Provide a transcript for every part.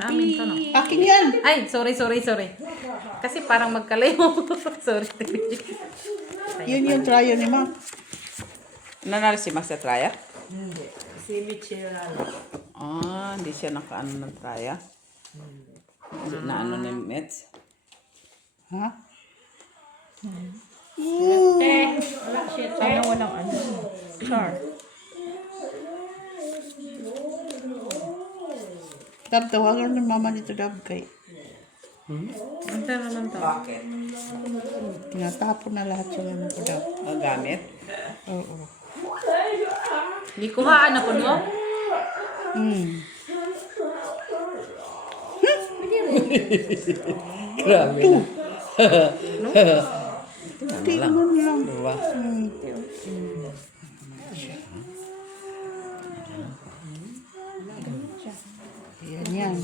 Amin to, no? Akin yan. Ay, sorry. Kasi parang magkalayo. Sorry. Yun yung tryo ni Ma. Nanalo si Max sa traya? Hindi. Si Mitchell lalo. Ah, hindi siya nakaano ng traya. Hindi na ano ni Mets. Ha? Wala siya. Sana walang ano. Char. Dab, tawagan ng mama nito, Dab, kay Ano naman to? Bakit? tinatapon na lahat yung ano ko, Dab. Ang gamit? Oo. Hindi kuhaan ako, no? Grabe na. Tingnan lang. Diba? Yan.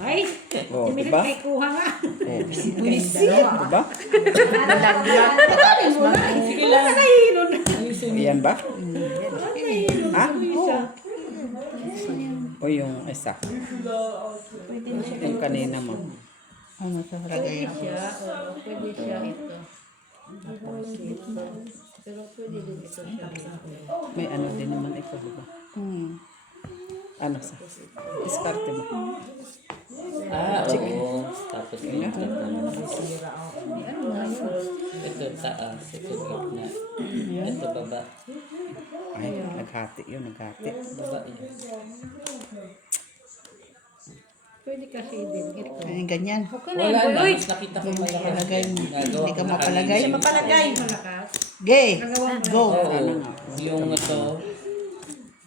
Ay! Oh, Hindi diba? kay kuha nga. Oh, diba? Yan ba? Ha? O yung isa? Yung kanina mo. Ano sa lagay ako? Pwede siya ito. Pero pwede din ito siya. May ano din naman ito, diba? Ano sa? Diskarte mo. Ah, oo. Tapos ikat naman. Ito taas, ito gitna. Ito baba. Ay, naghati yun, naghati. Baba yun. Pwede kasi din. Ito. Ay, ganyan. Okay na Wala yun, na, boy. mas nakita ko malakas. Palagay mo. Hindi ka mapalagay. Palagay. Malakas. Gay. Go. Oo, yung ito.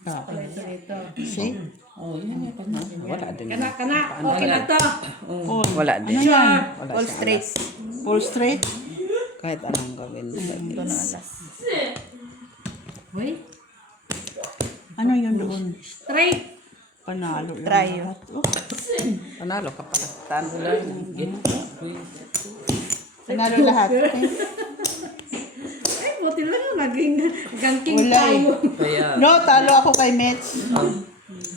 Ito. See? Oh, yan yung kanya. Wala din. Kana. Okay na to. Wala din. Ano yan? Wala All siyang straight. Full straight? Kahit anong gawin. Ito na alas. Uy. Ano yun doon? Straight. Panalo lang. Tryo. lahat. Oh, Panalo ka pala. Tan. Wala yung gitna. panalo lahat. Ay, buti lang yung naging gangking Wala eh. tayo. Kaya, No, talo ako kay Mets.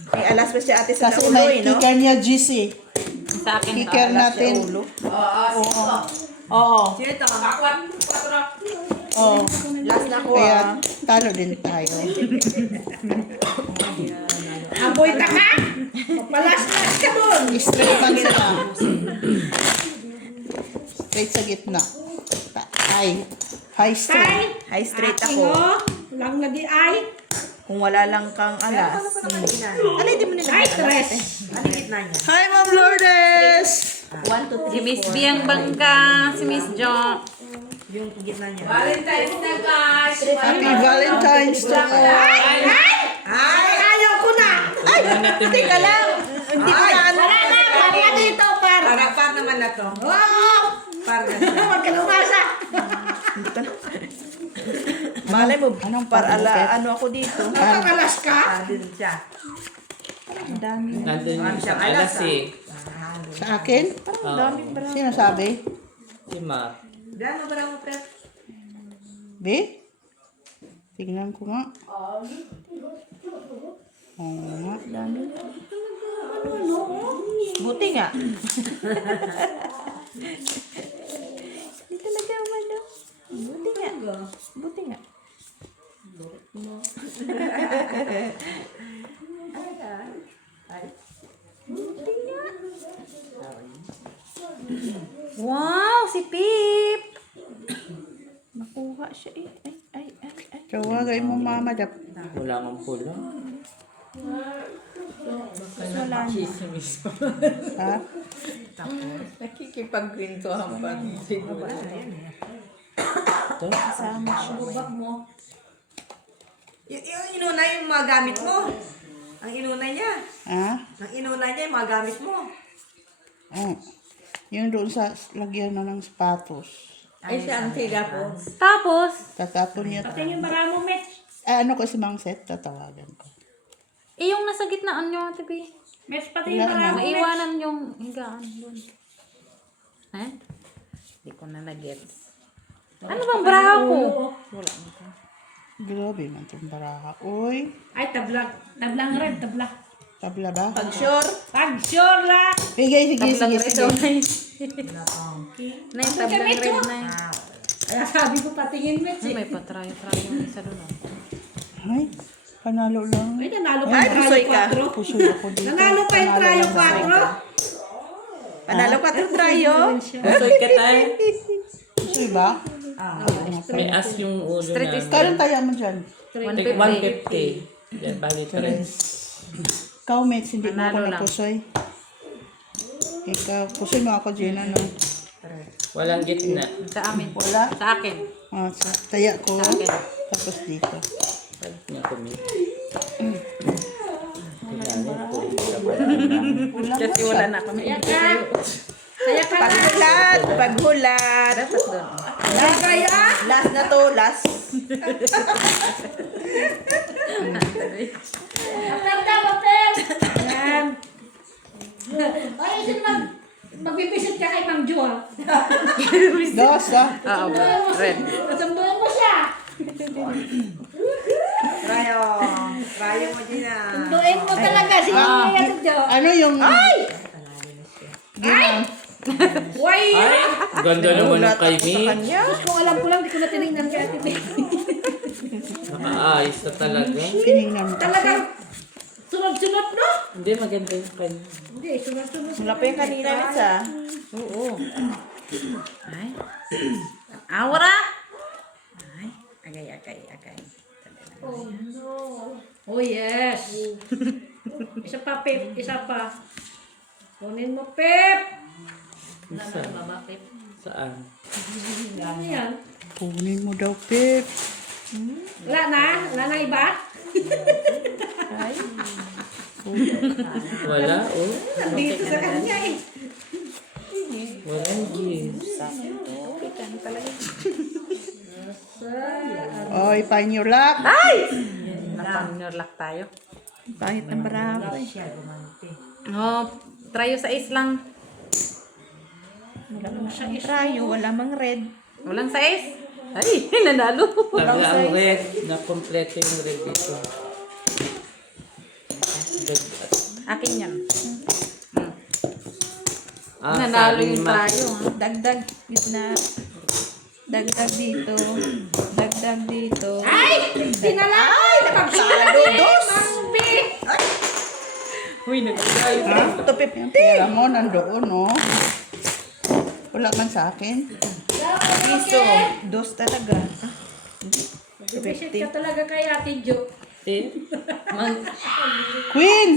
May alas pa siya ate sa Kasi ulo, may no? kicker niya GC. Sa akin, Kicker alas natin. sa ulo. Oo. Sino ito? Oo. Last na ko, Kaya ah. talo din tayo. Aboy ka ka? Papalas-las ka doon. Straight man sila. Straight sa gitna. High. High straight. High straight Aking, ako. oh. Lang nagi ay. Kung wala lang kang alas. Ano, hindi mo nila Ay, tres. Ano gitna niya? Hi, Ma'am Lourdes! 1, 2, 3, si Miss B ang bangka. Si Miss Jo. Yung gitna niya. Happy Valentine's to all. Ay, ayaw ko na. Ay, teka lang. Hindi ko na ano. Wala na. Para dito, par. Par naman na to. Wow. Par na. Huwag ka lumasa. Malay mo, Anong par par mo, ala, Pet? ano ako dito. Napakalas ka. Din siya. Ang dami. nandun yung Siyang sa alas ah. eh. Sa akin? Ang dami bra. Sino sabi? Si Mark. Gano'n ba mo, Pet? B? Tingnan ko nga. Oo nga. Buti nga. Hindi talaga ano. Buti nga. Buti nga. Wow, si Pip! Nakuha siya eh. Ay. Tawagay mo mama. Wala kang pula. Wala na. Ha? Nakikipag-grintuhan pa. Siguro. Ito? Kasama siya. Bubak mo. Yung inuna yung mga gamit mo. Ang inuna niya. Ha? Ang inuna niya yung mga gamit mo. Oo. Yung doon sa lagyan na ng sapatos. Ay, siya ang tiga po. Tapos, Tatapon niya. Pati yung maramo, Mitch. Ano kasi mang set? Tatawagan ko. yung nasa gitnaan nyo, Ate B. Mitch, pati yung Wala na. maramo, Mitch. Maiwanan yung higaan doon. Eh? Hindi ko na nag-gets. Ano bang bra ko? Wala mo ka. Grabe man itong baraha. Uy. Ay, tablang. Tablang red, tabla. Tabla ba? Pag sure. Pag sure lang. Sige, sige, Tablang sige, red sige. daw na yun. Na yung tablang red na yun. Kaya sabi ko patingin mo Ay, may patrayo-trayo yung isa doon. Ay, panalo lang. Ay, nanalo pa Ay, yung pusoy trayo ka. 4. Pusoy ako dito. Nanalo pa yung trayo 4. Panalo ka ng trayo. Pusoy ka tayo. Pusoy ba? May as yung ulo Street is namin. Kailan tayo mo dyan? 150. 150. Yan, bali 3. Ikaw, mates, hindi mo ako Panalo lang. nagpusoy. Ikaw, pusoy mo ako, Gina, no? Walang gitna. Sa amin. Wala? Sa akin. Taya ko. Sa akin. Tapos dito. Balik niya kami. Kasi wala na kami. Kaya ka na. Paghulat. Paghulat. Dapat doon. Kaya. Last na to. Last. Apel daw, apel. Yan. Ay, sino magpipisit ka kay Mang Jo, ha? Dos, ah. Oo, red. Kasambuhan mo siya. Trayo. Trayo mo din na. Sunduin mo talaga. Sige, Ate Jo. Ano yung... Ay! Why? Ay! Ganda naman ng kay Sa Mi. kanya. Kung alam ko lang, di ko na tinignan kay Ate May. Nakaayos na talaga. Tinignan mo. Talagang sunod-sunod, no? Hindi, maganda yung kanya. Hindi, sunod-sunod. Wala pa yung kanina, Miss, ah. Oo. Ay. Awara! Ay. Agay. Oh, no. Oh, yes. Isa pa, Pep. Isa pa. Kunin mo, Pep. Isa. Saan? Ano yan? Kunin mo daw, Pip. Wala na? Wala na iba? Wala, oh. Nandito sa kanya eh. Walang gifts. Oy, find your luck. Napanyorlak tayo. Pahit ng barako. Oh, trayo sa is lang. Trayo. Wala mang red. Walang sa is. Ay, nanalo. Tabla ang red. Na-complete yung red dito. Akin yan. sabi Nanalo ni yung Ma- trayo. Ha? Dagdag. Gitna. Dagdag dito. Dagdag dito. Ay! Dinala! Ay! Napagsalado. Dos. Mangbi! Uy, nagtrayo. Ha? 250. Pera mo, nandoon, no? Wala man sa akin. Piso. Dos talaga. Visit ka talaga kay Ate Jo. Queen!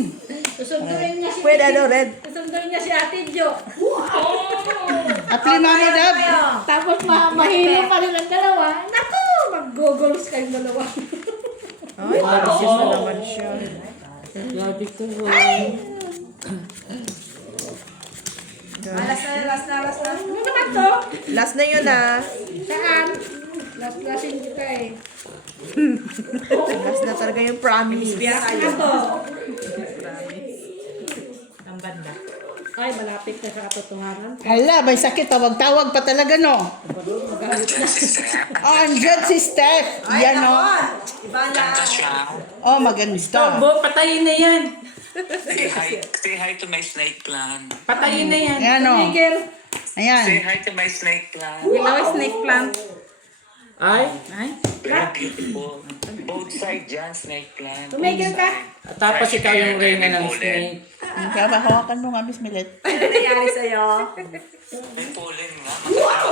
Susunduin niya si Pwede ano, red. Susunduin niya si Ate Jo. At lima mo, Dab. Tapos mahilo pa rin ang dalawa. Naku! Mag-goggles kayong dalawa. Ay, tarisis na naman siya. Grabe ko. Last na. Ano naman to? Last na yun, ah. Saan? Last-lasin ko ka eh. Last na talaga yung promise. Ano to? Ang banda. Ay, malapit na sa katotohanan. Hala, may sakit. Tawag-tawag pa talaga, no? Oh, andyan si Steph. Yan, no? Iba na. Oh, maganda. Bo, patayin na yan. Say hi to my snake plant. Patayin na yan. Ayan, no? Miguel, Say Ayan. hi to my snake plant. Willow snake plant. Ay, Ay. Very beautiful. Both side dyan, snake plant. tumigil ka. tapos ikaw yung reyna ng snake. Kaya ba, hawakan mo nga, Miss Millet. Ano nangyari sa'yo? May pollen nga. Wow!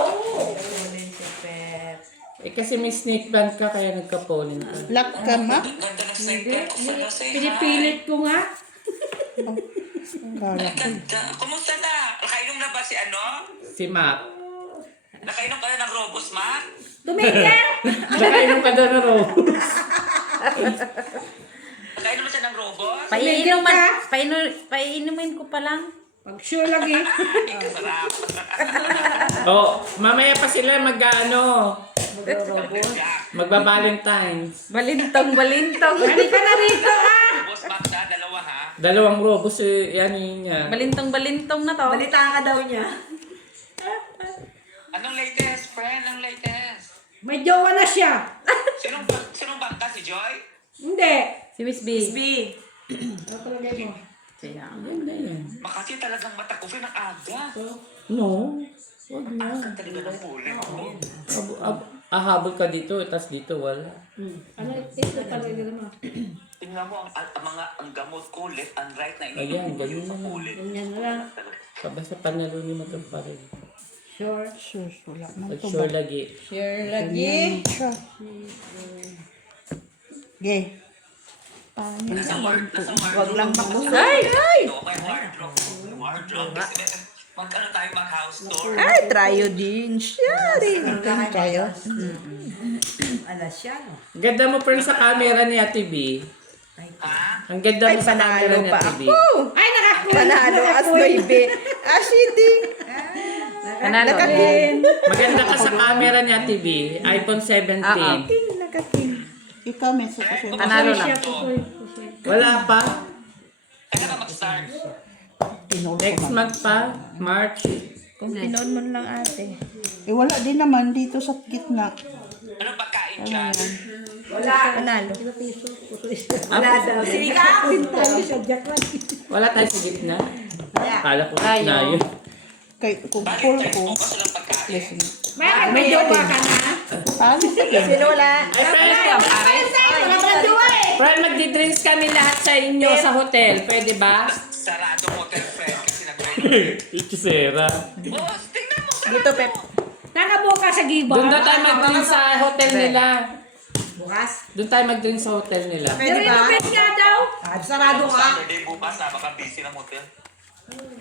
Eh kasi may snake plant ka, kaya nagka-pollen ka. Black ka, ma? Ganda ng snake plant ko sa say hi. Pinipilit ko nga. Kala. Ganda. Kumusta na? Nakainom na ba si ano? Si Mac. Nakainom ka na ng Robos, Ma? Tumigil! Nakainom ka doon na Rose. Nakainom na siya ng Robos? Painumin ko pa lang. Pag sure lagi. Sarap. Oh, mamaya pa sila mag-ano, magba-Valentine's. Balintong. Hindi ka na rito ah! Robos, Ma, dalawa ha? Dalawang robos, yan yun niya. Balintong na to. Balita ka daw niya. Anong latest, friend? Anong latest? May jowa na siya. Sinong bangka? Si Joy? Hindi. Si Miss B. B. Ano talaga mo? Kaya, Makati talagang matakufi ng aga. No. Wag na. Ang talaga ng pulin. Ahabol ka dito, tas dito wala. Ano ito talaga mo? Tingnan mo ang gamot ko, left and right na Ayan, iniinom ko ganyan yung sa na lang. pulin. Ganyan na lang. Basta panalo ni mo ito pa rin. Sure. Sus, wala man Pag to sure ba? lagi. share Ganyan siya. Ge. Wag lang makusay. Ay! May wardrobe. Wardrobe. Magkano tayo mag-house tour? Ay, tryo din siya rin. Kayo? Ganda mo pa rin sa camera ni Ate B. Ha? Ang ganda mo sa camera Panalo ni pa Ate B. ako. Ay, nakakuha. Panalo as baby. Ashiding. Panalo din. Maganda ka sa camera ni Ate B. iPhone 17. King, nakaking. Ikaw, may susunod. Panalo lang. Pusoy, pusoy. Wala pa. Kailan ka mag-start? Next month pa. March. Kung pinoon mo lang ate. Eh, wala din naman dito sa gitna. Anong pagkain dyan? Panalo. Piso, pusoy. Wala daw. Sige ka. Tayo sa Jack lang. Wala tayo sa gitna. Kala ko Tayo. na yun. Kung Bakit full tayo ko. focus lang pagkain? May jowa ka na? Paano sige? Sino wala? Ay, friend. Wala ka jowa eh. Friend, magdi-drinks kami lahat sa inyo sa hotel. Pwede ba? Sarado hotel friend kasi nag-renovate. Ikisera. Boss, tingnan mo. Dito, Pep. Nakabuka sa giba. Doon na tayo mag-drink sa hotel nila. Bukas. Doon tayo mag-drink sa hotel nila. Pwede ba? Renovate nga daw. Sarado ka. Saturday bukas, napaka-busy ng hotel.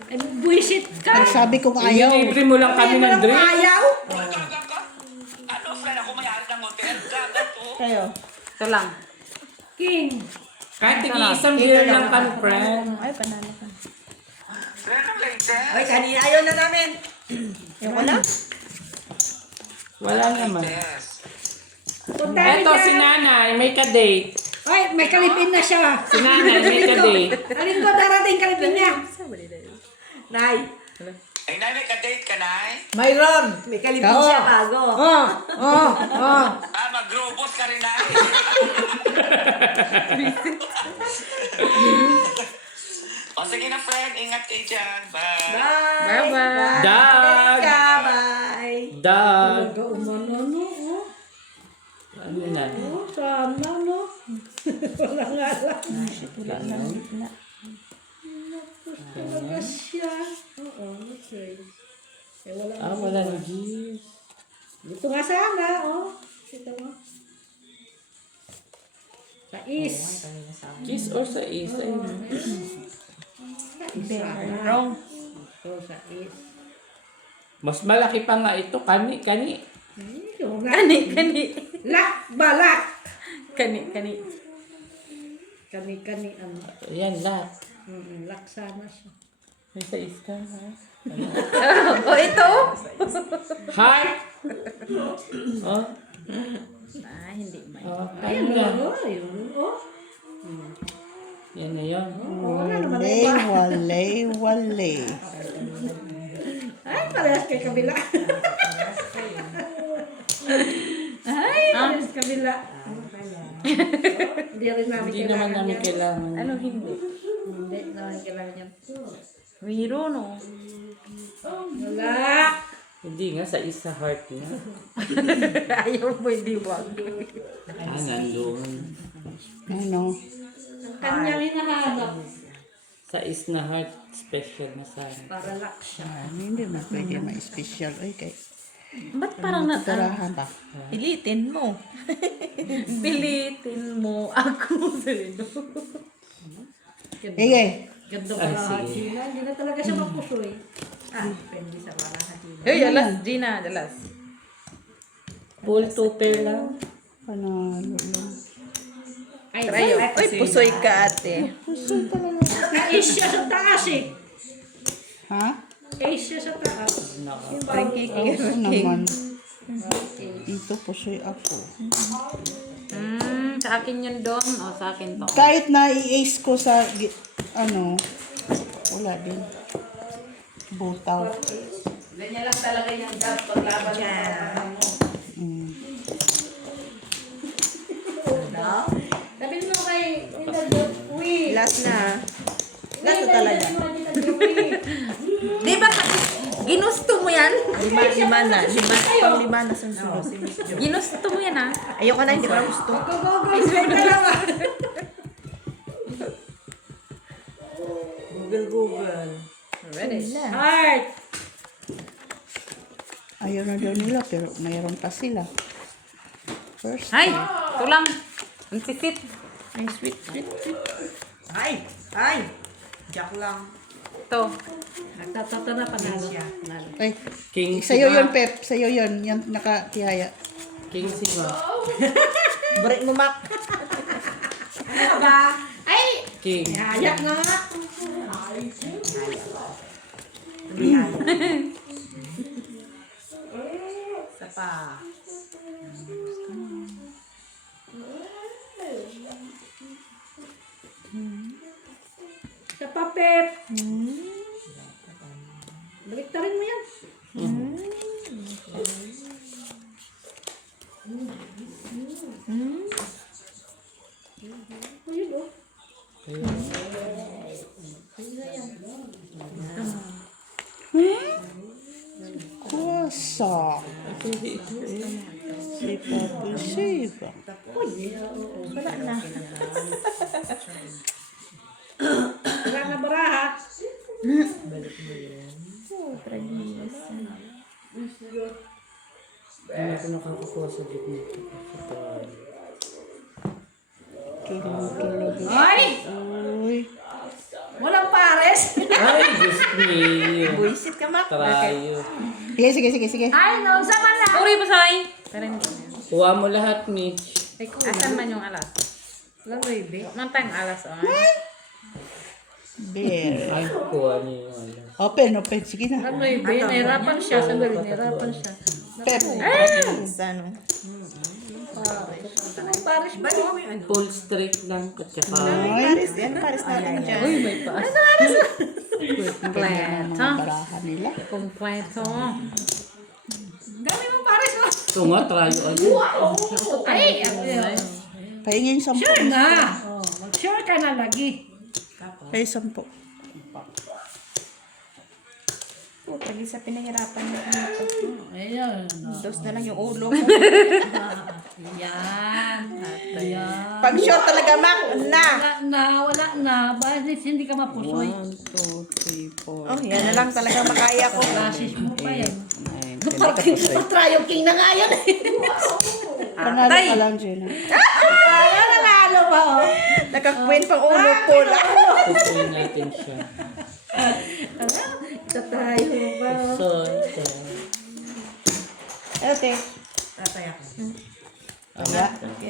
Ay, buwisit ka. Sabi ko ayaw. Libre mo lang kami ng drink. Ayaw. Gaga ka? Ano, friend? Ako may-ari ng hotel. Gaga to. Kayo. Ito lang. King. Kahit tig-isang beer lang kami, friend. Ay, panalo ka. Friend, ang latest. Ay, kanina ayaw na namin. Yung wala? Wala naman. Yes. Punta Eto, si Nanay, may ka-date. Ay, may kalipin na siya. Si Nanay, may ka-date. Alin ko darating kalipin niya. Nay. Ay, Nay, may ka-date ka, Nay? Mayroon. May kalipin Oo. siya bago. Mag-robot ka rin, Nay. O, sige na, friend. Ingat kayo dyan. Bye. Bye. Bye-bye. Dog. Dog. Bye. Dog. Talaga umano, no? Oh, Ano na? oh, sana, no? Wala nga lang. Wala na. Wala. Talaga siya. Oo, okay. Eh, wala nga. Wala na, Gis. Dito nga sana, oh. Kita mo. Sa is. Gis or sa is? Ayun. Wrong. Ito sa is. Mas malaki pa nga ito. Kani. Yung nga. Kani. Lak, balak. Kani. Kani, ano. Ayan, lahat. Lak sana siya. May sa is ka, ha? Oh, ito. Heart! Oh, Ah, hindi may. Ayan, ano na? oh, ayun, oh. Yan na yun. Wala naman na Wale, iba. wale. Ay, parehas kay kabila. Ay, parehas kabila. Hindi rin namin Hindi naman kailangan namin yan. kailangan. Ano hindi? Hindi namin kailangan yan. Mayroon, no? Wala. Hindi nga, sa isa heart nga. Ayaw mo, hindi wag. Nandun. Ano? Kanyang hinahanap. Sa is na heart, special na sana. Para lak siya. Hindi mo pwede ma-special. Ay, kay Ba't parang na... tarahan ba? Pilitin mo. Pilitin mo ako sa'yo. Sige. Ganda Ay, para sige. Gina. Hindi na talaga siya mapusoy. Depende sa para Gina. Hey, alas, Gina, alas. Full 2 pair lang. Panalo lang. Ay, Trayo. Uy, pusoy ka, ate. Ace siya sa taas eh. Ha? Ace siya sa taas. Drinking Oo naman. Ito po siya ako. Sa akin yun doon. O, sa akin to. Kahit na i-ace ko sa, ano, wala din. Butaw. Ganyan lang talaga yung job paglaban mo. Sabihin mo kay Inadot, uy. Last talaga. Di ba ginusto mo yan? Lima na. Pang-lima na sunod. Ginusto mo yan, ah. Ayoko na, hindi ko na gusto. Google. Ready? Heart. Ayaw na daw nila, pero mayroon pa sila. First, Ay, ito lang. Ang sisit. Ay, sweet. ay! Jack lang. Ito. Nagtatata na panalo. Ay, King sa'yo Siwa. yun, Pep. Sa'yo yun. Yan, nakatihaya. King Siwa. Break mo, Mac. Ano ba? Ay! King. Ayak na nga. Isa pa. Sa papet. Baliktarin mo yan. Ayun, oh. Kusa. Si Papi Siva. Wala na. Wala na baraha. Ano ko nakakakuha sa gitna? Sa tayo. Tulog. Ay! Uy. Walang pares. Ay, Diyos niyo. Buisit ka, Mac. Tayo. Sige. Ay, no, sama na. Sorry, Pasay. Pero hindi na. Kuha mo lahat, Mitch. Asan man yung alas? Walang baby. Nang tayong alas, oh. Bear. Ay, kuha niyo yung alas. Open. Sige na. Walang baby. Nahirapan siya. Sandali, nahirapan siya. Pep. Ano? Pares ba? Full straight lang. At saka... Paris. Yan, Paris natin dyan. Uy, may paas. Kompleto. Mga barahan nila. Kompleto. Dami mo pares mo. Ito nga, tayo. Ay! Pahingin 10. Sure na. Oh, mag-sure ka na lagi. Ay, 10. Lagi sa pinahirapan mo. Ayun. Dos na lang yung ulo. Yan. Yan. Pag sure talaga, Mac, na. Wala na. Bakit hindi ka mapusoy? 1, 2, 3, 4. Oh, yan na lang talaga makaya ko. Classes mo pa yan. 9, 10. Patrayo king na nga yan eh. Panalo ka lang, Jenna. Ayan, nanalo pa oh. Nakakwin pang ulo ko lang. Tutuin natin siya. Patrayo pa. So, Ate. Kaya.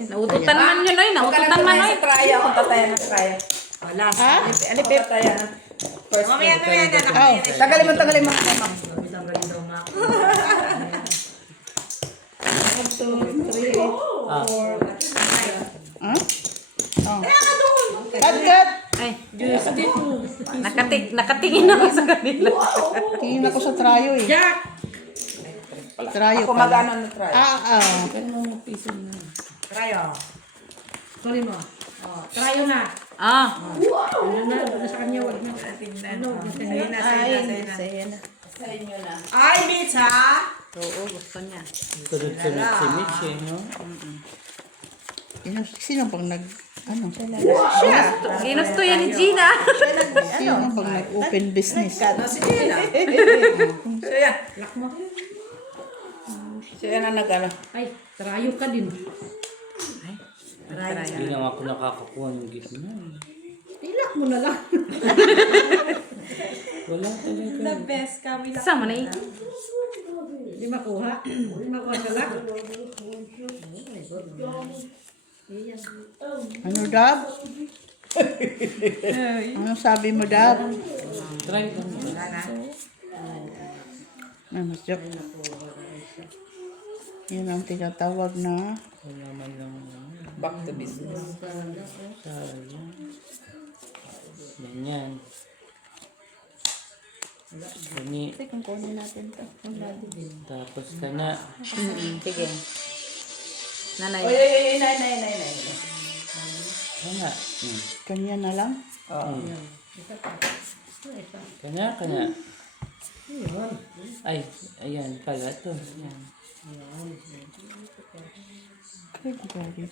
Naututan man yun, oy. Naututan man, oy. Traya ako, tataya na traya. Wala. Ha? Alipip. Tataya na. First mamaya na. Tagalin mo. Ha? Oh. Cut. Ay, nakatingin ako sa kanila. Tingin ako sa trayo eh. Jack! Trayo Ako pala. mag-ano na traya. Trayo. Sorry mo. Oh, trayo na. Ah, Ano na, sa kanya, wag na. Ano, Sa'yo na. Ay, bitch ha? oo, gusto niya. sunod-sunod si Mitch, eh, no? Sino bang ano? Siya. Ginusto yan ni Gina. Sino bang nag-open business? Sige na. Siya. Lock mo. Siya na nag-ano. Ay, trayo ka din. Hindi na ako nakakakuha ng gitna. Ilak mo na lang. Wala talaga. Best kami lang. Sama na eh. Hindi makuha. Hindi makuha sa lock. Ano, Dab? Ano sabi mo, Dab? Try lang. Ano, joke. Yun ang tinatawag na Wala man lang. Back to business. Sayang. Ganyan. Gani. Kung kunin natin to. Tapos ka na. Sige. Nanay. Nay. Kanya. Kanya na lang. Kanya. Ay, ayan pala to. Ayan. February.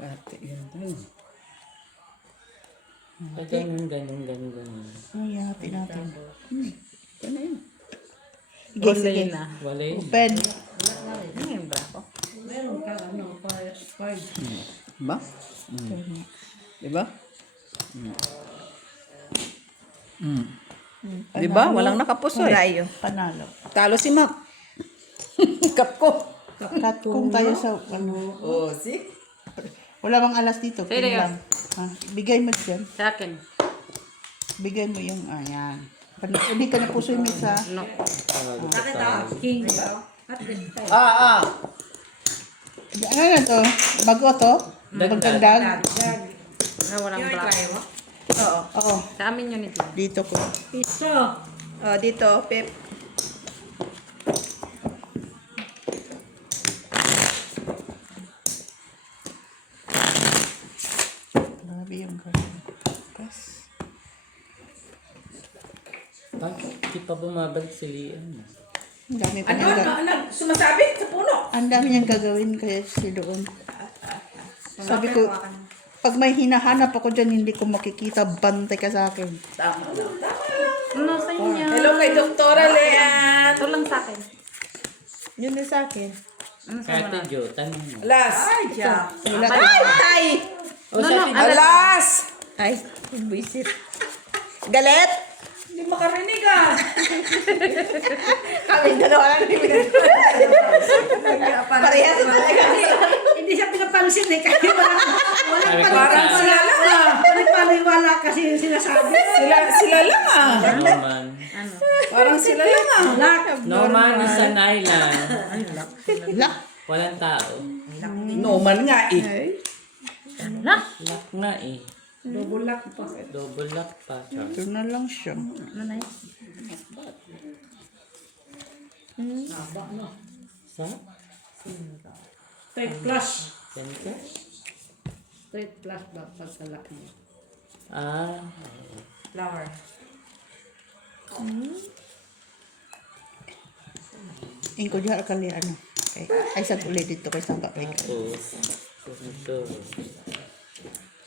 Ate, yan doon. Ganun. Ay, hati natin. Ano yun? Sige, sige. na. Wala yun. Open. Ano yung bra ko? Meron ka, ano, card. Ba? Diba? Diba? Walang nakapuso eh. Rayo. Panalo. Talo si Mac. Kap ko. Cut kung tayo sa ano. Oh, see? Wala bang alas dito? Sige, Pin lang. Bigay mo dyan. Sa akin. Bigay mo yung, ayan. Hindi ka na puso yung isa. No. Bakit king? At this time. Ano na to? Bago to? Magdagdag? Na walang bra. Oo. Oo. Sa amin yun ito. Dito ko. Piso. Oh, dito, Pep. Grabe yung ganun. Kas. Di pa bumabalik si Liam. Ang dami pa Ano, niyang ano, ano? Sumasabi sa puno. Ang dami niyang gagawin kaya si doon. Sabi ko, pag may hinahanap ako dyan, hindi ko makikita, bantay ka sa akin. Tama lang. Ano sa inyo? Hello kay Doktora Leanne. Ito lang sa akin. Yun din sa akin. Ano sa Kaya mga? Ate Jo, tanong mo. Alas. Ay, Jack. Wala. Ay! O siya si Alas! Ay, buisit. Galit? Hindi makarinig ah. Kami dalawa lang ni Parehas talaga. Hindi siya pinapansin eh. Kasi walang Parang sila lang ah. paniwala kasi yung sinasabi. Sila lang ah. No man. Ano? Parang sila lang ah. No man is an island. Wala. Walang tao. No man nga eh. Na? Lock nga eh. Double lock pa. Double lock pa. Char. Ito na lang siya. Ano na yun? Sa? Straight plus. Sensor? Straight plus ba pagkalaki niya. Ah. Flower. Ingko diha kali ano. Ay sa ulit dito kay Samba. Tapos. Ito.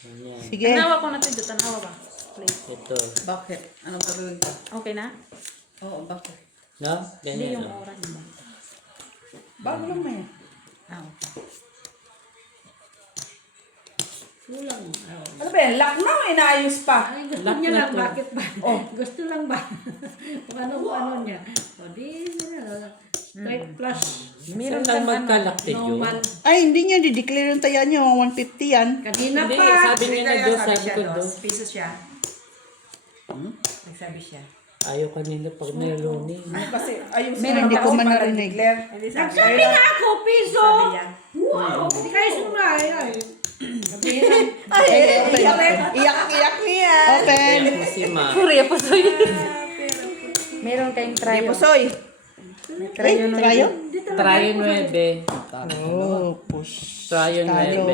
Ganyan. Sige. Tanawa ko na ito. Tanawa ba? Please. Ito. Bakit? Anong gagawin ko? Okay na? Oo, bakit? No? Hindi Ganyan. yung No? oras. Bago lang may. Ah, okay. Kulang. Ano ba yan? Lock na o inaayos pa? Ay, gusto Lock niya na lang. to. Bakit ba? Gusto lang ba? Kung ano niya. O di, straight plus. Meron lang magkalak si Jo. Normal. Ay, hindi niya di-declare yung taya niya. 150 yan. Kanina Hindi, pa. sabi niya na Jo, sabi ko Do. Piso siya. Nagsabi siya. Ayaw kanina pag niluni. Kasi ayun Meron, hindi ko man narinig. Nagsabi na ako, piso. Sabi niya. Wow, hindi kayo sumay. Ay, sabihin. Ay, iyak niya. Open. Ayan po si Ma. Puriya po sa'yo. Meron kayong Ay, trayo. pusoy. Trayo? Trayo? Trayo 9. Oh, push. Trayo 9.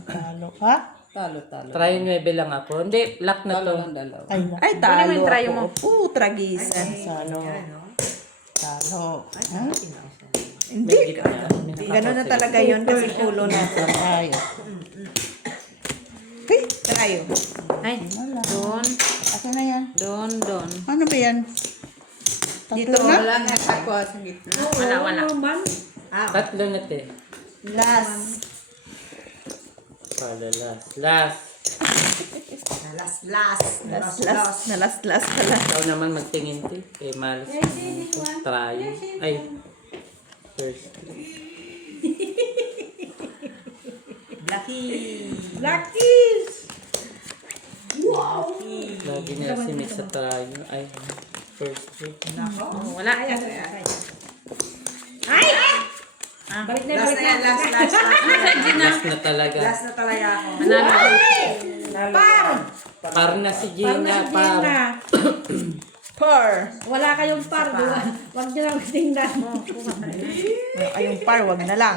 Talo. Ha? Talo. Trayo 9 lang ako. Hindi, lock na to. Dalawa. Ay, Ay, Kunin mo talo yung trayo mo. ako. Tragisa. talo. Talo. Ha? Hindi. Ganun na talaga yun kasi pulo na. Trayo. Trayo. Ay, doon. Asan na yan? Doon. Ano ba yan? Dito, Tatlo na? wala nga ako sa gitna. Wala. Normal. Tatlo na te. Last. Para last. Last pala. Ikaw naman magtingin te. Eh, malas naman ito. Trayo. Ay. First. Blackies. Lagi na si Mix sa trayo. Ay. First. Oh, wala. Balik na, Last balik na yan, na. last. Last na talaga. Last na talaga ako. Manalo. Par na si Par na Gina. si Par. Gina. Par. Wala kayong par. Huwag niyo lang tingnan. Ay, yung par, wag na lang.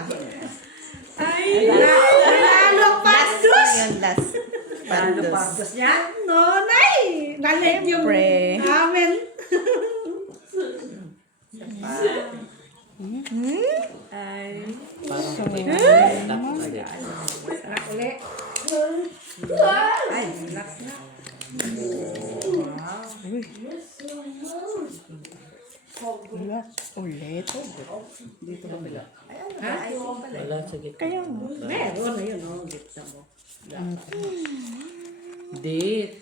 Nanalo pa yan, last. Ano pardos niya? No, nay! Nalit yung Siyempre. amin. Ay. Parang hindi. Tapos ulit. Sarap ulit. Ay, relax na. Relax ulit. Wala, sige. Meron na yun, oh. Gitna mo. Date.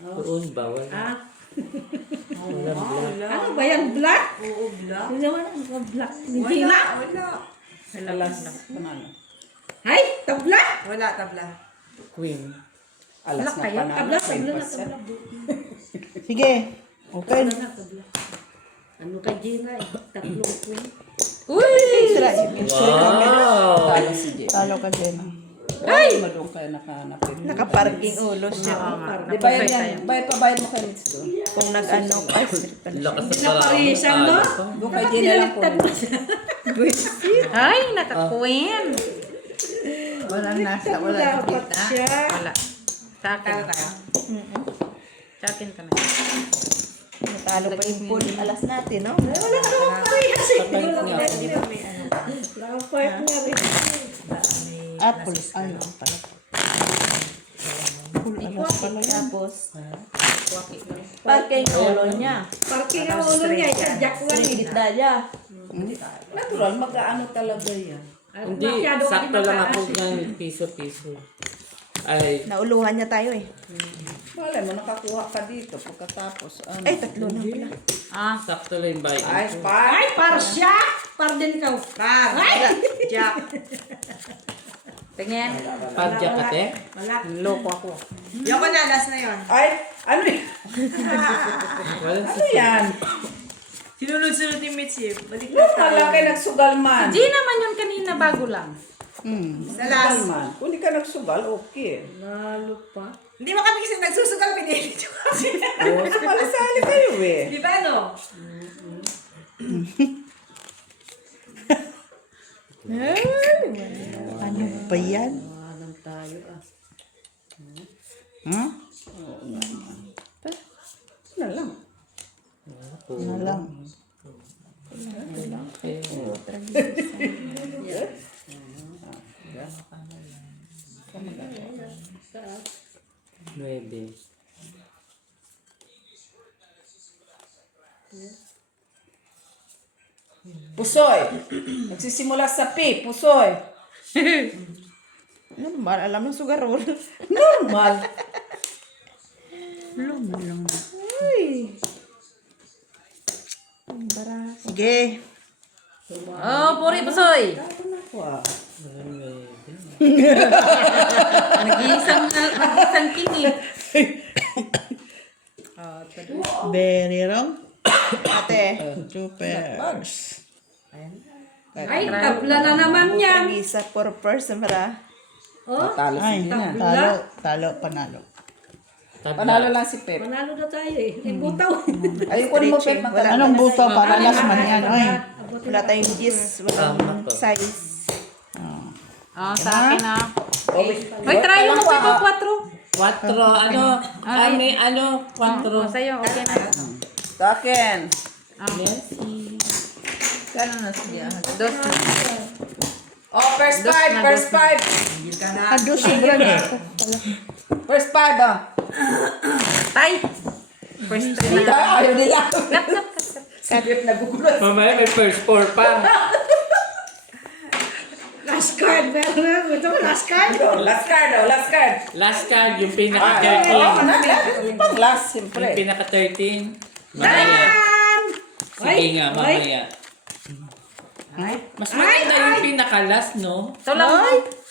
Doon, bawal. Ah, Walang black. ano ba yan? Black? Oo, black. Hindi naman ang black. Hindi na. Wala. Alas, panalo. Ay, tabla. Wala, tabla. Queen. Alas Black na kayo? panalo. Tabla, tabla na, 10%. tabla. Sige. Open. Tabla na, tabla. Ano kay Gina eh? Tatlong queen. Wow! Talo si Jen. Talo ka din. Ay! Madung kayo nakahanapin. Nakaparking ulo siya. Di bayad yan. Pabayad mo kayo nito doon. Kung nag-ano, ay, Lakas Hindi sa na parisan, no? Doon kay Jen na lang po. Binaliktad mo siya. Ay, naka-queen. Walang nasa, wala Dapat siya. Wala. Sa akin. Sa akin ka na. natalo pa yung pool. Alas natin, no? Wala ka naman parehas eh. Kapait nga. Di ba may ano? Lapat nga rin. apple. Ano pala? Full alas pala yan. Tapos, parking ulo niya. Parking ang ulo niya. Isadyak lang. Sinigitda niya. Natural, mag-ano talaga yan. Hindi, sakto lang ako ng piso-piso. Ay, Nauluhan niya tayo eh. Malay mo, nakakuha ka dito pagkatapos. Ano? Ay, tatlo na pala. sakto lang yung bayan Ay, ko. Ay, para siya. Para din ikaw. Ay! Jack. Tingin. Padya ka, te? Wala. Loko ako. Yung na, last na yun. Ay, ano yan? Walang Ano yan? Sinulod-sunod ni Mitzi. Balik Yung malaki nagsugal man. G naman yun kanina, bago lang. Sa last. Sugal man. Kung hindi ka nagsugal, okay. Lalo pa. Hindi mo kami kasi nagsusugal, pinilit ko kasi. Oo, sumalasali kayo eh. Di ba, no? Ano ba yan? Alam tayo ah. Ha? Ano lang. Ano lang. Nuebe. Pusoy. Nagsisimula sa P. Pusoy. Normal, alam ng sugarol. Normal. Lumulong. Uy. Ang bara. Sige. Oh, puri pusoy. Wow. Nag-iisang king eh. Very wrong. Ate. Two pairs. Ay, tabla na naman yan. Isa per person, mara. Oh, Talo Ay, si Gina. talo, panalo. Panalo lang si Pep. manalo na tayo eh. Ibutaw. Ay, kung mo Pep, magkala. Anong buto para last man yan? Oy. Wala tayong gis. Walang size. Oh, sa akin ah. Hoy, try mo pa ito, 4. 4, ano? May ano? 4. Oh, sa'yo, okay na. Sa akin. Dos. Oh, first five, first five. Ado, sobra na. First five, ah. Tay. First 3 na. Ayaw nila. Lap, lap. Pep nagugulat. Mamaya may first 4 pa. Last card. Meron na. Ito mo, last card. Last card, oh, last card. Last card, yung Oo, pinaka-13. pang last, Yung siyempre. pinaka-13. Mamaya. Sige nga, mamaya. Mas maganda yung pinaka-last, no? Ito lang.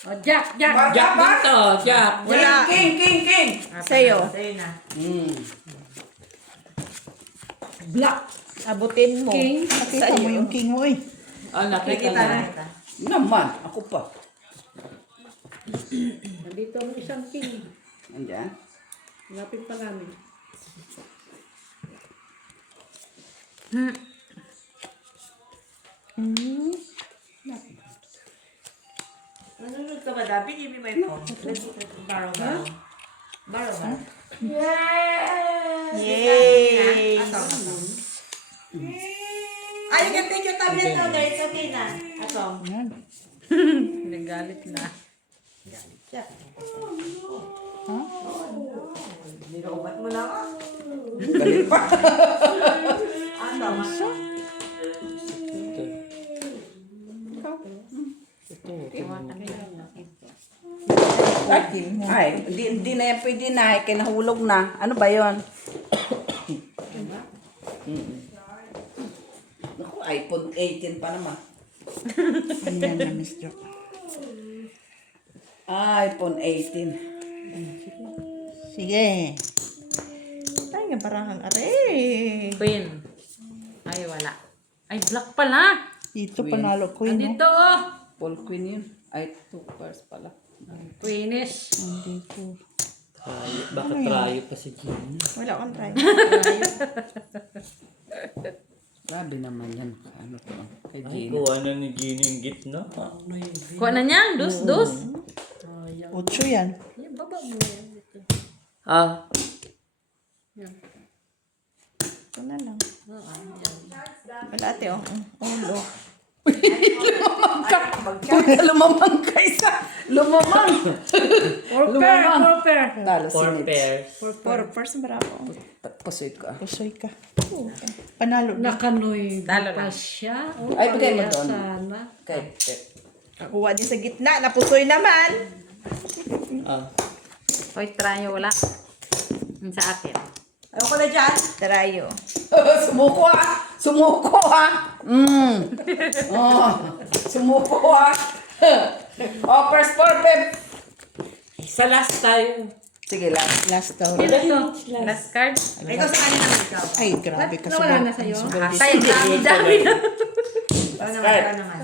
Oh, Jack. Jack din to, Jack. Wala. King. Sa'yo. Black. Abutin mo. King. Nakita mo yung king mo eh. Oh, nakita na. Naman, ako pa. Nandito ang isang king. Andiyan. Lapit pa namin. Nanonood ka ba, Dabi? Give me my phone. Let's borrow. Borrow. Yay! Ato. Ay, you can take your tablet now there. It's okay na. Ato. Yan. Nagalit na. Nilobat mo lang. Galit pa. Ato, maso. Ay, di na yan pwede na. Ay, kinahulog na. Ano ba yun? Naku, iPhone 18 pa naman. Ayan na, Miss Jo. iPhone 18. Sige. Ay, nga parang aray. Queen. Ay, wala. Ay, black pala. Dito panalo ko yun. Andito, oh. Paul Queen yun. Ay, 2 pairs pala. Queenish. Andito. Trayo. Baka trayo pa si Gina. Wala akong try. Grabe naman yan. Ano to? Kay Ay, Gina. kuha na ni Gina yung gitna. Kuha na niyan. Dus. 8 yan. Yan, baba mo yan. Ah, Ito na lang. Wala ate, oh. Ulo. Lumamang kaysa. Lumamang. Talo si 4 Mitch. pairs. For person bravo. Pusoy ka. Pusoy ka. Panalo na. Nakanoy Talo pa lang. siya. Ay, bigay mo doon. Sana. Okay. Kuha din sa gitna. Napusoy naman. Ah, Hoy, trayo, wala. Yung sa akin. Ayoko na dyan. Tarayo. Sumuko ah! Sumuko ah! Oh, sumuko ah! Oh, first for babe! sa last tayo. Sige lang. Last daw. Last card. Ito sa kanila mo ikaw. Ay, grabe kasi. Nawala na sa'yo? Hatay, dami na. Ikaw naman, ikaw naman.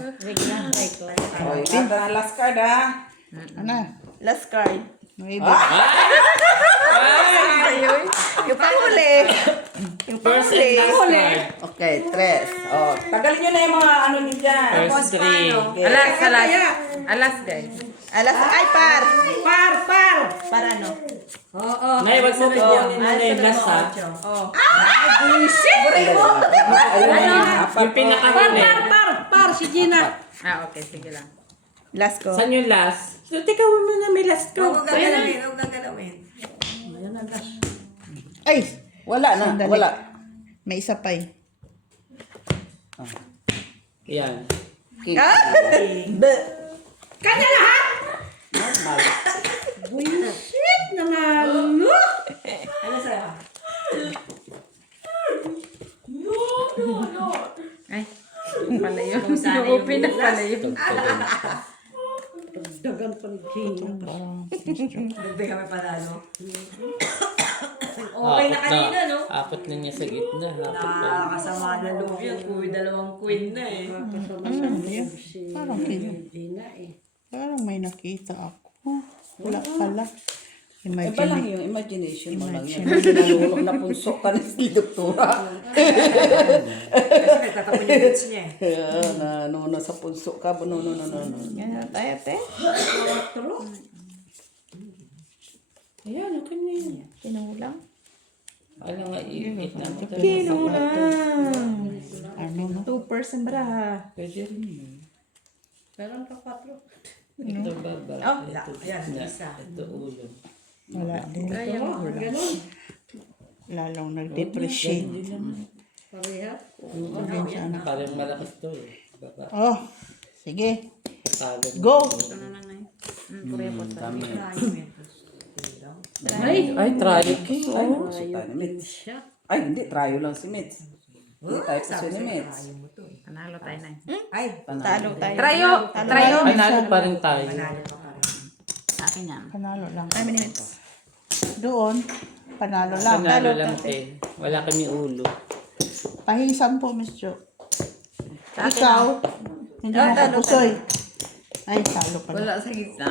Oh, yung na last card ah. Ano? Last card. May Yung panghuli. Yung First and last card. Okay, tres. Oh, tagalin nyo na yung mga ano nyo dyan. First three. Alas, alas. Alas, guys. Alas, ay, par! Par! Para ano? Oo. Nay, wag mo kukunin na yung last ha. Yung pinakahuli. Par, si Gina. Ah, okay. Sige lang. Last ko. Saan yung last? So, teka, huwag mo na may last Huwag ko. gagalawin, huwag gagalawin. Ay! Wala na, Sandali. wala. May isa pa eh. Yan. Kanya lahat! Normal. Bullshit naman. Ano sa'yo? Ay. Pala yun. Open na pala yun. Dagan pa ni Gina. Bigay kami panalo. Okay na kanina, no? Apat na niya sa gitna. Apat na. Nakakasama na loob yan. Dalawang queen na eh. Parang Gina eh. Parang may nakita ako. Wala pala. Iba lang Imagine. yung imagination mo lang yan. Nalulog na punso ka na si doktora. Kasi nagtatapon yung boots niya eh. Na sa punso ka. No. Yan na tayo, te. Ayan, okay na yun. Pinulang. Ano nga, iikit na ito. Ano no? 2% bra. Pwede rin yun. Meron pa 4. Ito baba. Oh, ito ayan, gitna. isa. Ito ulo. Wala din. Ganun. Lalong nag-depreciate. Hindi naman. Pareha. Parang malakas to eh. Baba. Oh, sige. Talo. Go! Dami. Ay, try it. Ay, si tayo ni Mitch. Ay, hindi. Trayo lang si Mitch. Hindi tayo puso ni Mitch. Panalo tayo na. Ay, Talo tayo. Trayo! Trayo! Ay, nalo pa rin tayo. Sa akin yan. Panalo lang. 5 minutes. Doon, panalo lang. Panalo lang eh. Wala kami ulo. Pahisan po, Miss Jo. Ikaw, hindi mo kapusoy. Ay, talo ka na. Wala sa gitna.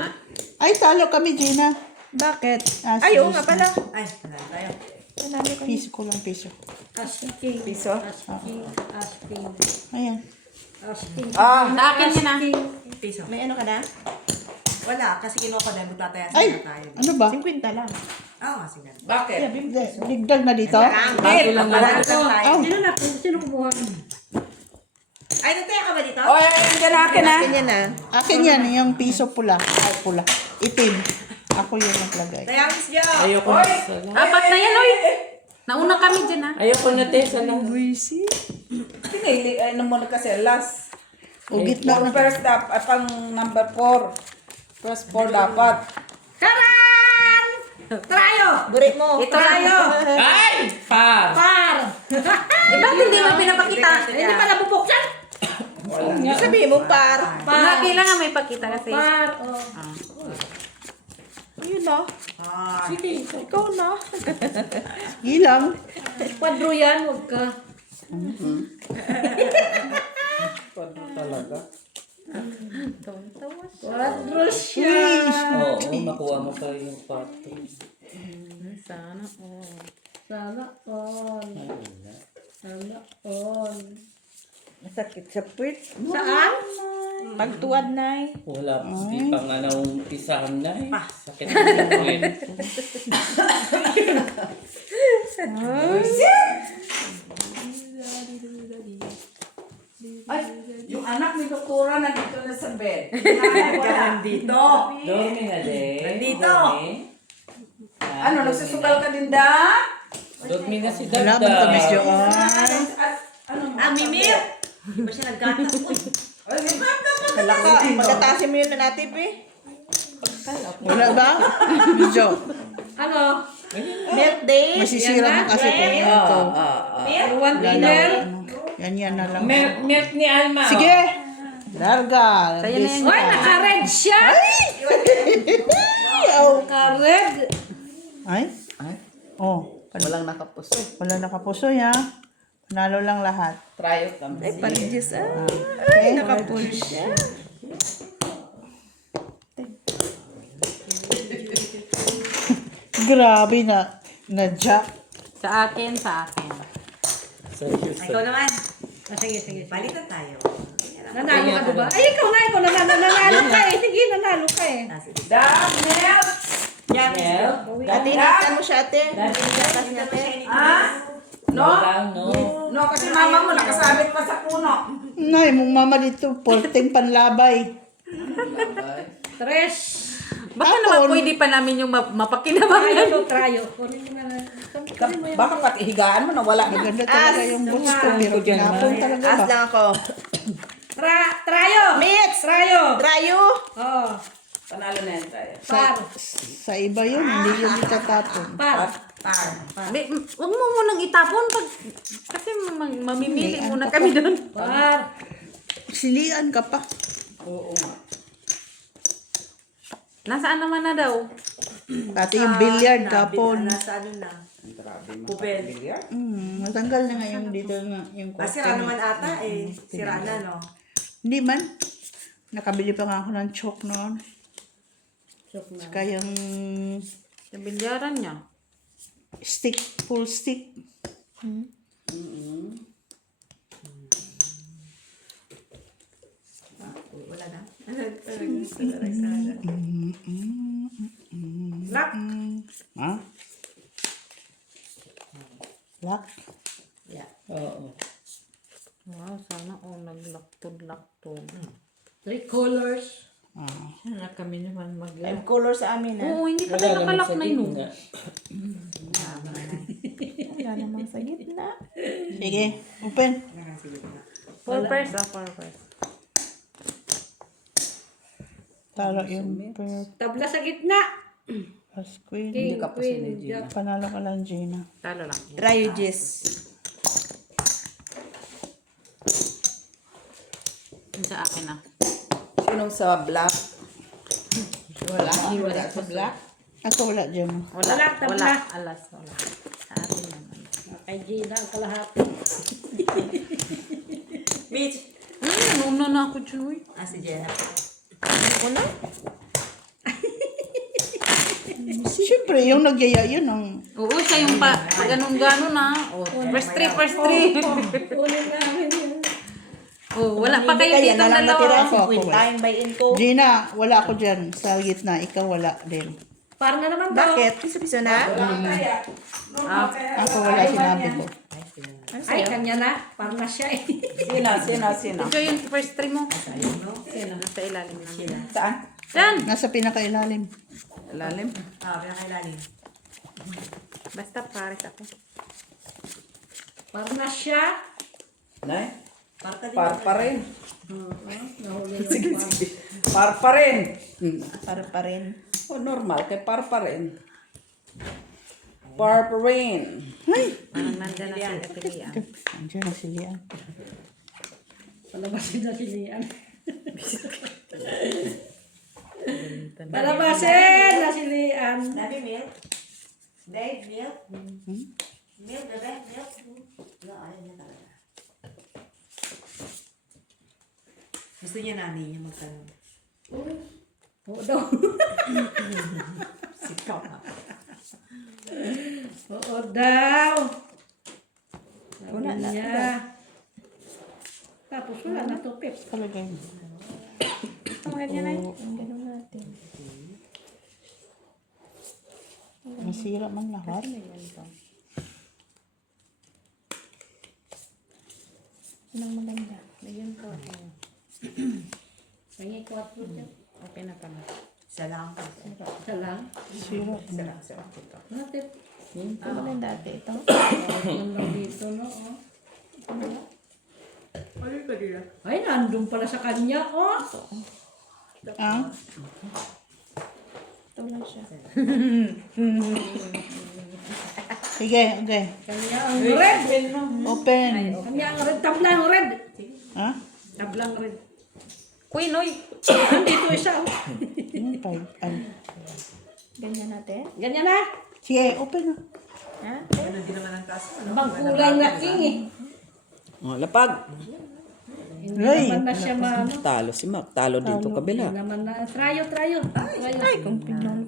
Ay, talo kami, Gina. bakit? Ah, Ay, oo sige, nga sige. pala. Ay, panalo tayo. Piso ko lang, piso. Asking. Piso? Asking. Ayan. Asking. Ah! Sa akin yan ah. Piso. May ano ka na? Wala, kasi kinuha ko dahil magtataya Ay, sa tayo. ano ba? 50 lang. Oo, sige. Bakit? Digdag na dito? Hindi, papalala tayo. Sino kumuha? Ay, nataya ka ba dito? O, yan na akin na. Akin yan ah. Akin yan, yung piso pula. Ay, pula. Itim. Ako yung naglagay. Taya, Miss Jo. Ayoko na sa lahat. Apat na yan, oy. Nauna kami dyan, ha? Ayoko na te sa lahat. Pinili, ano muna kasi, last. O gitna na. First dapat, pang number 4. First 4 dapat. Taran! Trayo! Burit mo. Ito tayo! Ay! Par! Par! Eh, bakit hindi mo pinapakita? Hindi pa nabubuksan? Sabihin mo, par. Na, kailangan may pakita kasi. Par! Oh. Ayun na. Sige, ikaw na. Ilang. Kwadro yan, huwag ka. Talaga. Kwadro siya. Oo, nakuha mo pa yung pato. Sana, oh. Sana all. Sana all. Masakit sa puwit. Saan? Pagtuwad na eh. Wala, di pa nga naumpisahan na eh. Sakit na puwet. Ay, yung anak ni Doktora nandito na sa bed. Ay, wala. Nandito. Dormi na din. Nandito. Dormi. Ano, nagsusugal ka din da? Dormi na si Wala Dada. bang kamis yun? Ano mo? Mimir. Hindi ba siya naggatas? Magkatasin mo yun na natin, eh. Wala ba? Medyo. Ano? Milk day. Masisira mo kasi kung ito. One Wala dinner? na. Yan na lang. Milk ni Alma. Sige! Larga. Sa'yo na yan. Uy, naka-red siya! Naka-red! Ay? Oh. Walang nakapuso. Wala nakapusoy ha. Panalo lang lahat. Try it kami. Ay, Paligis Okay? nakapush. Grabe na. Na-jack. Sa akin, sa akin. Ikaw naman. Sige. Palitan tayo. Nanalo ka diba? Ay, ikaw na. Nanalo ka eh. Sige, nanalo ka eh. Daniel! Milk. Atinitan mo siya, ate. No? No. No, kasi mama mo nakasabit pa sa puno. Nay, mong mama dito. Porting panlabay. Tres. Baka naman pwede pa namin yung mapakinabangan. Trayo, trayo. Kunin mo na. Baka pati higaan mo na wala na. Maganda talaga yung boots ko. Pero tinapon talaga As ba? lang ako. Trayo! Mix! Trayo! Trayo! Oh, Panalo na yan tayo. par. Sa iba yun, hindi yung itatapon. Par. Huwag mo munang itapon kasi mamimili muna kami doon. Par. Silian ka pa. Oo nga. Nasaan naman na daw? Pati yung billiard kapon. Nasa ano na. Pupel. Matanggal na nga yung dito nga. Yung Kasi ano naman ata eh. Sira na, no? Hindi man. Nakabili pa nga ako ng chalk noon. Chok na. Saka yung Sa bilyaran niya. stick, full stick. Wala na. Lock. Ha? Lock? Oo. Wow, sana naglaktod-laktod. Three colors. Sana kami naman Live color sa amin, ha? Oo, hindi pa Wala tayo naman nakalak sa na yun. gitna. Wala namang sa gitna. Sige, open. Four pairs. Four pairs. Talo yung pair. Tabla sa gitna. As queen. King, ka pa queen, si Regina. jack. Panalo ka lang, Gina. Talo lang. Trayo, Jess. Yung sa akin na. Sinong sa black? Wala. Wala sa black. Ako wala dyan. Wala. Wala, tabla. Wala. Alas. Wala. Sa akin naman. Kay Gina ang kalahati. Mitch. Nuna na ako dyan, uy. Ah, si Jenna. Siyempre, yung nagyaya yun ang... Oo, siya yung ganun-ganun na. Oh, first three. Kunin namin yun. Oh, wala pa kayo Kaya dito na lang dalawa. natira. Ako, ako, wala. Kwentahin by info. Gina, wala ako dyan. Sa gitna, ikaw wala din. Para na naman daw. Bakit? Piso-piso na? Ako wala, sinabi ko. Ay, kanya na. Para na siya eh. Sino? Ito yung first three mo. Nasa ilalim namin. Saan? Yan! Nasa pinakailalim. Lalim? Pinakailalim. Basta pares ako. Para na siya. Nay? Parta din. Par pa rin. Nahuli yung Sige, sige. Par pa rin. Para pa rin. Oh, normal. Kay par pa rin. Par pa rin. Parang nandyan na si Atilian. Andiyan na si Lian. Palabasin na si Lian. Palabasin na si Lian. Dabi, milk? Dave, milk? Milk, bebe, milk? No, ayaw niya talaga. Gusto niya nani niya magtanong. Oo daw. Sikaw na. Oo daw. Wala Sabi na. niya. Tapos wala na to, Pep. Palagay mo. Masira man lahat. Pangay 4 dyan. Okay na pa na. Isa lang. Isa lang. Sira. Isa lang, isa lang. Ano, Pep? Ano dati ito? Ano lang dito, no? Oh. Ay, nandun pala sa kanya, oh. Ah? Sige, okay. Kanya ang red. Open. Kanya ang red. Tablang red. Ha? Tablang red. Queen, oy! Dito isa, oh. Five. Ay. Ganyan na. Sige, open na. Bang kulang na king, eh. Oh, lapag. Hindi Ay. naman na siya Talo si Mac. Talo dito kabila. Hindi naman na. Trayo. Ay,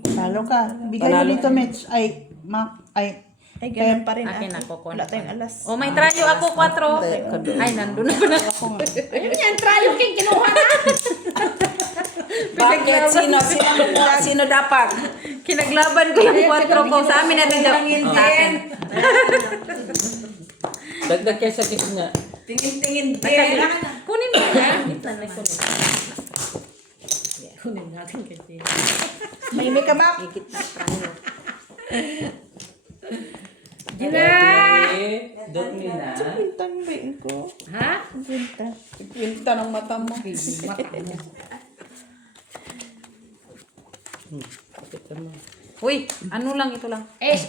Talo ka. Bigay mo dito, Mitch. Ay, Mac. Ay. Ay, ganun pa rin. Akin ako, Wala tayong alas. Oh, may trayo ako, 4. Ay, nandun na pala ako. ayun yan. Trayo king. Kinuha na. Bakit? Sino dapat? Kinaglaban ko yung 4 ko. Sa amin natin daw. Akin. Dagdag kayo sa gitna. Tingin-tingin Ay, kunin mo yan. Gitna na kunin. Kunin natin kasi. May ka, Mac. Gitna, trayo. Gina! Dot mo na. Tanggay ko. Ha? Pinta ng mata mo. Pakita mo. Uy, ano lang, ito lang. Ace.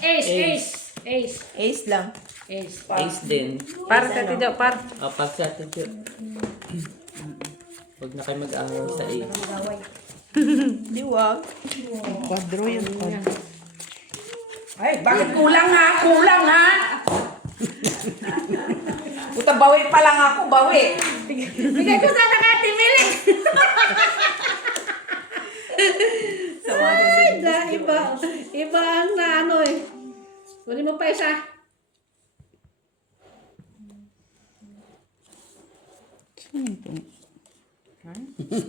Ace lang. Ace. Ace din. Par sa tiyo, par. O, pag sa atin yun. Huwag na kayo mag-aaral sa ace. Di wag. Quadro yun. Ay, bakit kulang ha? Kulang ha? Puta, bawi pa lang ako, bawi. Bigay ko sana ka, Timili. Ay, iba ang na ano eh. Kunin mo pa isa.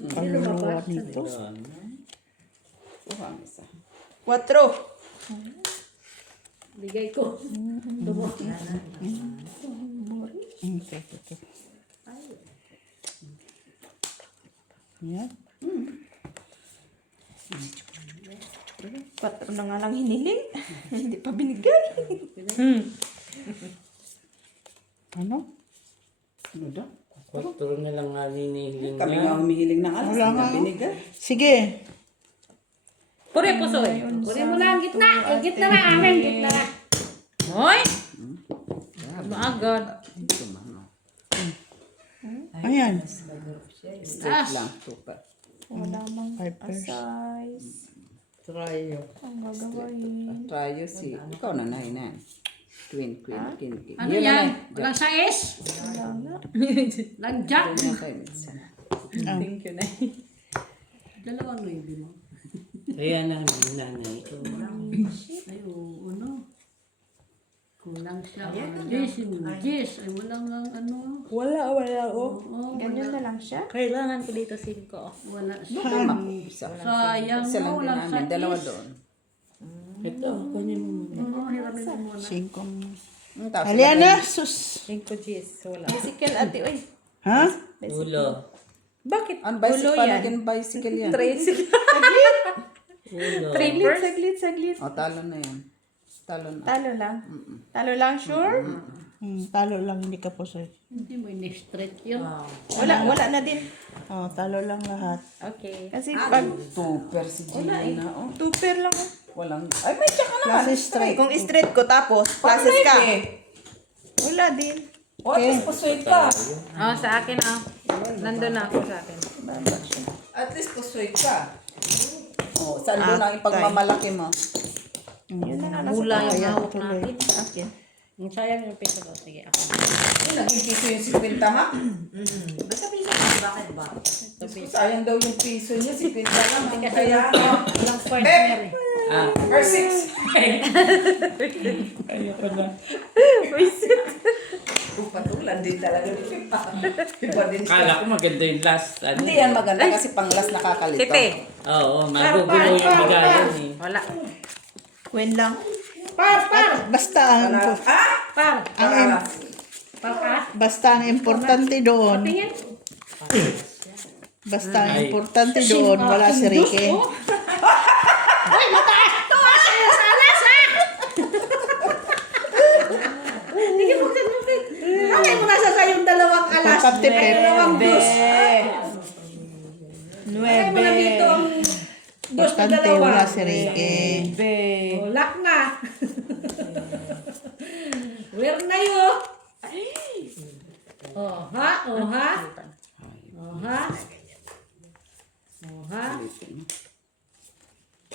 Kaluluwa nito. Kuha ang isa. 4. Bigay ko. Okay, okay. Yan. 4 na nga lang hiniling. Hindi pa binigay. Ano? Ano daw? 4 na lang nga hinihiling Kami niya. nga humihiling ng alas. Wala Hindi nga. na binigay. Sige. Puri puso eh. Kunin mo na ang gitna. Ang gitna na amin. Gitna na. Hoy! Ano agad? Ayan. Straight lang. Super. Wala mang Five pairs. size. Tryo. Ang gagawin. Tryo si... Ikaw na na. Queen. Ano yan? Walang sais? Wala nga. Walang jack? Thank you na. Dalawang nuebe mo. Kaya na, nanay. Ay, oo, ano? Kulang lang siya. Jis, ay walang ano. Wala, oh. Oo, Ganyan na lang siya. Kailangan ko dito 5. wala siya. Isa. Sayang Isa lang mo, din walang namin. sa Dalawa is. doon. Ito, kunin mo muna. Oo, hiramin mo muna. 5. Tapos Aliana, sus. 5 Gs. Wala. Bicycle, ate, uy. Ha? Ulo. Bakit? Ang bicycle, Ulo paano yan? din bicycle yan? Tricycle. Ulo. Saglit. O, talo na yan. Talo na. Talo lang. Talo lang, sure? Talo lang, hindi ka po sir. Hindi mo in-straight yun. Wala na din. Oh, talo lang lahat. Okay. Kasi pag Super si Gina na. Oh. two-pair lang. Walang, ay may tsaka naman. Klase straight. Kung straight ko tapos, classes ka. Wala din. O, at least pusoy ka. Oh, sa akin Nandun na ako sa akin. At least pusoy ka. O, saan doon ang pagmamalaki mo? Yun na nga. Bula yung hawak natin. Akin. Ang sayang yung piso ko. Sige, ako. Ay, naging piso yung 50 ha? Bakit ba? Sayang daw yung piso niya, 50 lang. Kasi Kaya, walang partner eh. Ah, or 6. ayoko na. Patulan din talaga ni Pipa. Pipa din siya. Kala ko maganda yung last. Ano? Hindi yan maganda kasi pang last nakakalito. Sete. Oo, magugulo yung bigayan eh. Wala. Queen lang. Basta ang, Par. basta ang importante doon. Tingin. Basta ang Ay. importante doon, wala si Ricky. Bakit mo nasa sayong dalawang alas? Kaptipip. Dalawang dos. Ay, mo na dito ang dos na Importante, dalawa. wala si Ricky. Oh, lock na. Where na yun? Oh, ha? Oh, ha? Oh, ha? Oh, ha?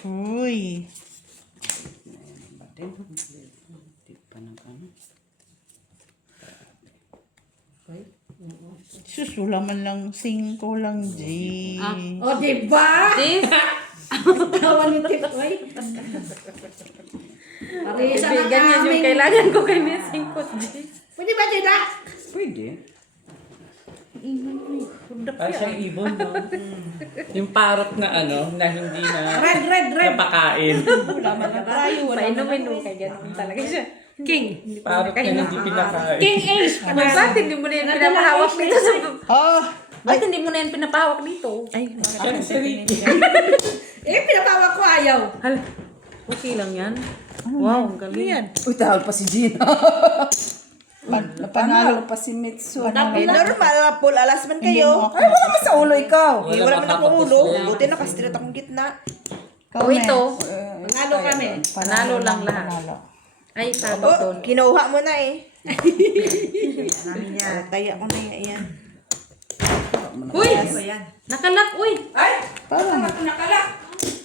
Uy. Sus, wala man lang 5 lang, G. Oh, diba? Sis. Tawa ni Tipoy. Parisa na Ganyan yung aming... kailangan ko kay Miss 5 Gs. Pwede ba, Dida? Pwede. Parang siyang ibon, no? Yung parot na ano, na hindi na Red. napakain. Painumin mo kay ganun talaga siya. King. Parot na hindi pinakain. King Ace. Ba't hindi mo na yan pinapahawak dito sa... Oh, Ba't hindi mo na yan pinapahawak dito? Ay, Siyang si Ricky. Eh, pinatawa ko ayaw. hala. Okay lang yan. Wow, ang galing. Uy, tahal pa si Gina. Panalo pa si Mitsu. Eh, normal, full alas man hindi kayo. mo ako Ay, wala ka sa ulo ikaw. Eh, wala man akong ulo. Buti nakastreet akong gitna. O ito, Panalo kami. panalo lang lahat. panalo. Ay, tama Oh, doon. kinuha mo na eh. Taya ko na yan. Uy! Nakalak, uy! Ay, Parang, nakalak.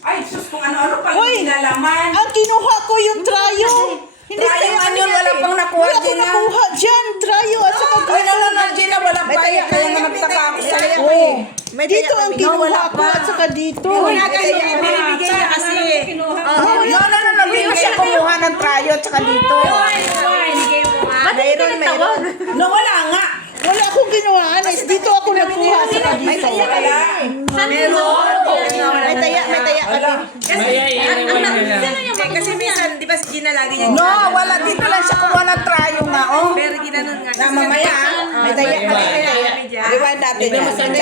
Ay, sus, kung ano-ano pala nilalaman. ang kinuha ko yung trayo. Hindi Tayo nga yun, wala pang nakuha, Wala ko Gina. nakuha dyan, trayo at saka Ay, no, Gina, wala pa yan. Kaya nga nagtaka ako sa iyo. May dito ang kinuha ko at saka dito. Binibigay niya kasi. No, hindi siya kumuha ng trayo at saka dito. Ba't hindi ka nagtawag? No, wala nga. Wala akong ginawa, Anis. Dito ako nakuha at saka dito. Saan meron? May taya. Maya, iiwan niya na. Kasi minsan, di ba si Gina lagi niya? No, wala. Dito lang siya kumuha ng trayo nga, oh. Pero ginanon nga. Na mamaya, May taya. May taya. Rewind natin yan.